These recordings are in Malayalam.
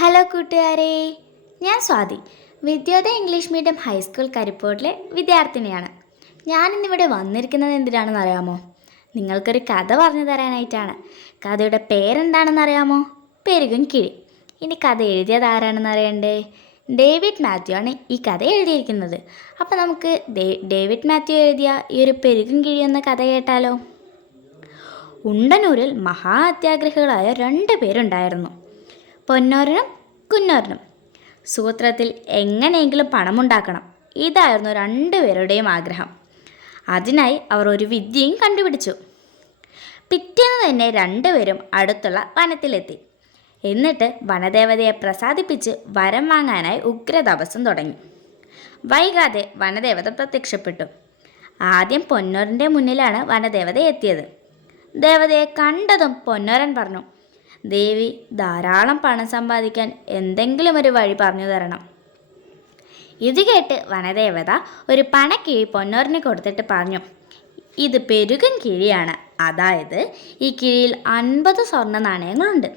ഹലോ കൂട്ടുകാരെ, ഞാൻ Swathi. Vidyodaya English medium high school കരിപ്പോട്ടിലെ വിദ്യാർത്ഥിനിയാണ്. ഞാനിന്നിവിടെ വന്നിരിക്കുന്നത് എന്തിനാണെന്ന് അറിയാമോ? നിങ്ങൾക്കൊരു കഥ പറഞ്ഞു തരാനായിട്ടാണ്. കഥയുടെ പേരെന്താണെന്ന് അറിയാമോ? പെരുകും കിഴി. ഇനി കഥ എഴുതിയത് ആരാണെന്ന് അറിയണ്ടേ? ഡേവിഡ് മാത്യു ആണ് ഈ കഥ എഴുതിയിരിക്കുന്നത്. അപ്പോൾ നമുക്ക് ഡേവിഡ് മാത്യു എഴുതിയ ഈ ഒരു പെരുകും കിഴി എന്ന കഥ കേട്ടാലോ? ഉണ്ടനൂരിൽ മഹാ അത്യാഗ്രഹികളായ 2 പേരുണ്ടായിരുന്നു, പൊന്നോരനും കുന്നോരനും. സൂത്രത്തിൽ എങ്ങനെയെങ്കിലും പണമുണ്ടാക്കണം, ഇതായിരുന്നു 2 പേരുടെയും ആഗ്രഹം. അതിനായി അവർ ഒരു വിദ്യയും കണ്ടുപിടിച്ചു. പിറ്റേന്ന് തന്നെ 2 പേരും അടുത്തുള്ള വനത്തിലെത്തി. എന്നിട്ട് വനദേവതയെ പ്രസാദിപ്പിച്ച് വരം വാങ്ങാനായി ഉഗ്രതപസ്സും തുടങ്ങി. വൈകാതെ വനദേവത പ്രത്യക്ഷപ്പെട്ടു. ആദ്യം പൊന്നോരൻ്റെ മുന്നിലാണ് വനദേവത എത്തിയത്. ദേവതയെ കണ്ടതും പൊന്നോരൻ പറഞ്ഞു, ദേവി, ധാരാളം പണം സമ്പാദിക്കാൻ എന്തെങ്കിലും ഒരു വഴി പറഞ്ഞു തരണം. ഇത് കേട്ട് വനദേവത ഒരു പണക്കിഴി പൊന്നോരന് കൊടുത്തിട്ട് പറഞ്ഞു, ഇത് പെരുകും കിഴിയാണ്. അതായത് ഈ കിഴിയിൽ 50 സ്വർണ്ണ നാണയങ്ങളുണ്ട്.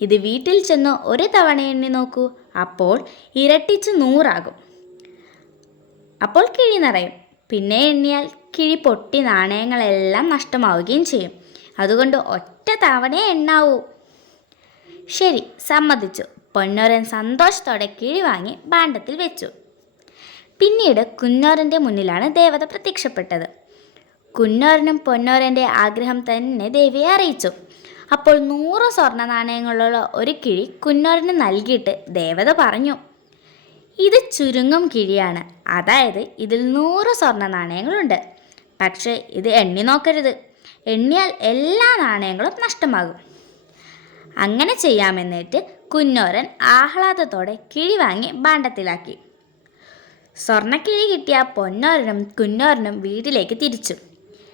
ഇത് വീട്ടിൽ ചെന്ന് ഒരു തവണ എണ്ണി നോക്കൂ, അപ്പോൾ ഇരട്ടിച്ച് 100 ആകും. അപ്പോൾ കിഴി നിറയും. പിന്നെ എണ്ണിയാൽ കിഴി പൊട്ടി നാണയങ്ങളെല്ലാം നഷ്ടമാവുകയും ചെയ്യും. അതുകൊണ്ട് ഒറ്റ തവണയെ എണ്ണാവൂ. ശരി, സമ്മതിച്ചു. പൊന്നോരൻ സന്തോഷത്തോടെ കിഴി വാങ്ങി ഭാണ്ഡത്തിൽ വെച്ചു. പിന്നീട് കുന്നോരൻ്റെ മുന്നിലാണ് ദേവത പ്രത്യക്ഷപ്പെട്ടത്. കുന്നോരനും പൊന്നോരൻ്റെ ആഗ്രഹം തന്നെ ദേവിയെ അറിയിച്ചു. അപ്പോൾ 100 സ്വർണ്ണ നാണയങ്ങളുള്ള ഒരു കിഴി കുന്നോരന് നൽകിയിട്ട് ദേവത പറഞ്ഞു, ഇത് ചുരുങ്ങും കിഴിയാണ്. അതായത് ഇതിൽ 100 സ്വർണ്ണ നാണയങ്ങളുണ്ട്. പക്ഷേ ഇത് എണ്ണി നോക്കരുത്. എണ്ണിയാൽ എല്ലാ നാണയങ്ങളും നഷ്ടമാകും. അങ്ങനെ ചെയ്യാമെന്നിട്ട് കുന്നോരൻ ആഹ്ലാദത്തോടെ കിഴി വാങ്ങി ഭാണ്ഡത്തിലാക്കി. സ്വർണ്ണക്കിഴി കിട്ടിയ പൊന്നോരനും കുന്നോരനും വീട്ടിലേക്ക് തിരിച്ചു.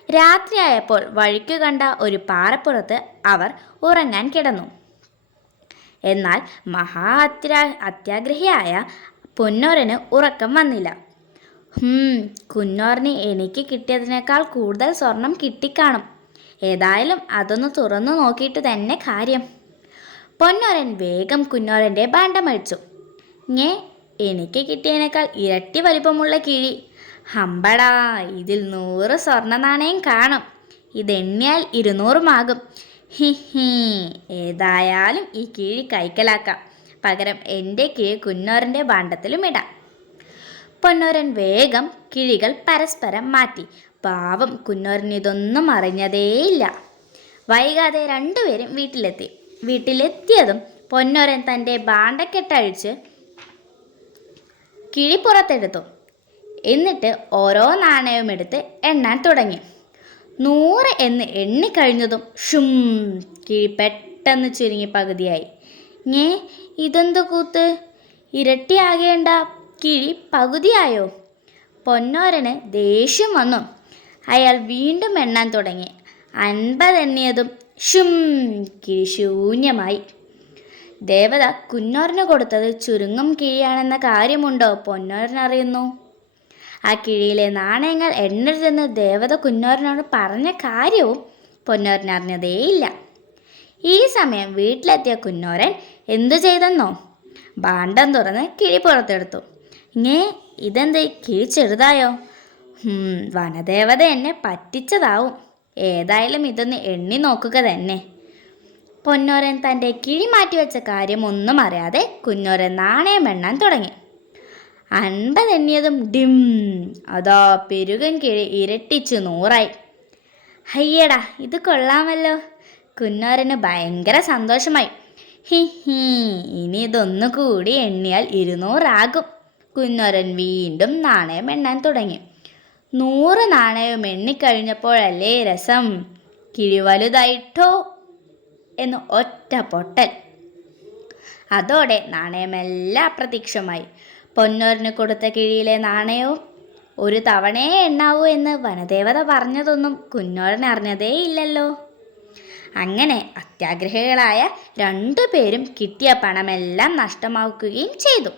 രാത്രിയായപ്പോൾ വഴിക്കു കണ്ട ഒരു പാറപ്പുറത്ത് അവർ ഉറങ്ങാൻ കിടന്നു. എന്നാൽ അത്യാഗ്രഹിയായ പൊന്നോരന് ഉറക്കം വന്നില്ല. കുന്നോരന് എനിക്ക് കിട്ടിയതിനേക്കാൾ കൂടുതൽ സ്വർണം കിട്ടിക്കാണും. ഏതായാലും അതൊന്ന് തുറന്നു നോക്കിയിട്ട് തന്നെ കാര്യം. പൊന്നോരൻ വേഗം കുന്നോരൻ്റെ ഭാണ്ഡമഴിച്ചു. എനിക്ക് കിട്ടിയതിനേക്കാൾ ഇരട്ടി വലിപ്പമുള്ള കിഴി. ഹമ്പടാ, ഇതിൽ 100 സ്വർണ്ണ നാണയം കാണും. ഇതെണ്ണിയാൽ 200 ആകും. ഏതായാലും ഈ കിഴി കൈക്കലാക്കാം. പകരം എൻ്റെ കിഴി കുന്നോരൻ്റെ ഭാണ്ഡത്തിലും ഇടാം. പൊന്നോരൻ വേഗം കിഴികൾ പരസ്പരം മാറ്റി. പാവം കുന്നോരൻ ഇതൊന്നും അറിഞ്ഞതേയില്ല. വൈകാതെ 2 പേരും വീട്ടിലെത്തി. വീട്ടിലെത്തിയതും പൊന്നോരൻ തൻ്റെ ഭാണ്ഡക്കെട്ടഴിച്ച് കിഴി പുറത്തെടുത്തു. എന്നിട്ട് ഓരോ നാണയവും എടുത്ത് എണ്ണാൻ തുടങ്ങി. 100 എന്ന് എണ്ണിക്കഴിഞ്ഞതും ഷും, കിഴി പെട്ടെന്ന് ചുരുങ്ങി പകുതിയായി. ഇതെന്തു കൂത്ത്? ഇരട്ടിയാകേണ്ട കിഴി പകുതിയായോ? പൊന്നോരന് ദേഷ്യം വന്നു. അയാൾ വീണ്ടും എണ്ണാൻ തുടങ്ങി. 50 എണ്ണിയതും ഷും, കിഴി ശൂന്യമായി. ദേവത കുന്നോരന് കൊടുത്തത് ചുരുങ്ങും കിഴിയാണെന്ന കാര്യമുണ്ടോ പൊന്നോരനറിയുന്നു? ആ കിഴിയിലെ നാണയങ്ങൾ എണ്ണരുതെന്ന് ദേവത കുന്നോരനോട് പറഞ്ഞ കാര്യവും പൊന്നോരനറിഞ്ഞതേയില്ല. ഈ സമയം വീട്ടിലെത്തിയ കുന്നോരൻ എന്തു ചെയ്തെന്നോ? ഭാണ്ഡം തുറന്ന് കിഴി പുറത്തെടുത്തു. ഇതെന്ത്, കിഴി ചെറുതായോ? വനദേവത എന്നെ പറ്റിച്ചതാവും. ഏതായാലും ഇതൊന്ന് എണ്ണി നോക്കുക തന്നെ. പൊന്നോരൻ തൻ്റെ കിഴി മാറ്റിവെച്ച കാര്യം ഒന്നും അറിയാതെ കുന്നോരൻ നാണയം എണ്ണാൻ തുടങ്ങി. 50 എണ്ണിയതും ഡിം, അതാ പെരുകൻ കിഴി ഇരട്ടിച്ച് 100 അയ്യടാ, ഇത് കൊള്ളാമല്ലോ. കുന്നോരന് ഭയങ്കര സന്തോഷമായി. ഇനി ഇതൊന്നുകൂടി എണ്ണിയാൽ 200 ആകും. കുന്നോരൻ വീണ്ടും നാണയം എണ്ണാൻ തുടങ്ങി. 100 നാണയവും എണ്ണിക്കഴിഞ്ഞപ്പോഴല്ലേ രസം. കിഴി വലുതായിട്ടോ എന്ന് ഒറ്റ പൊട്ടൽ. അതോടെ നാണയമെല്ലാം അപ്രത്യക്ഷമായി. പൊന്നോരന് കൊടുത്ത കിഴിയിലെ നാണയവും ഒരു തവണയെ എണ്ണാവൂ എന്ന് വനദേവത പറഞ്ഞതൊന്നും കുന്നോരൻ അറിഞ്ഞതേ ഇല്ലല്ലോ. അങ്ങനെ അത്യാഗ്രഹികളായ 2 പേരും കിട്ടിയ പണമെല്ലാം നഷ്ടമാക്കുകയും ചെയ്തു.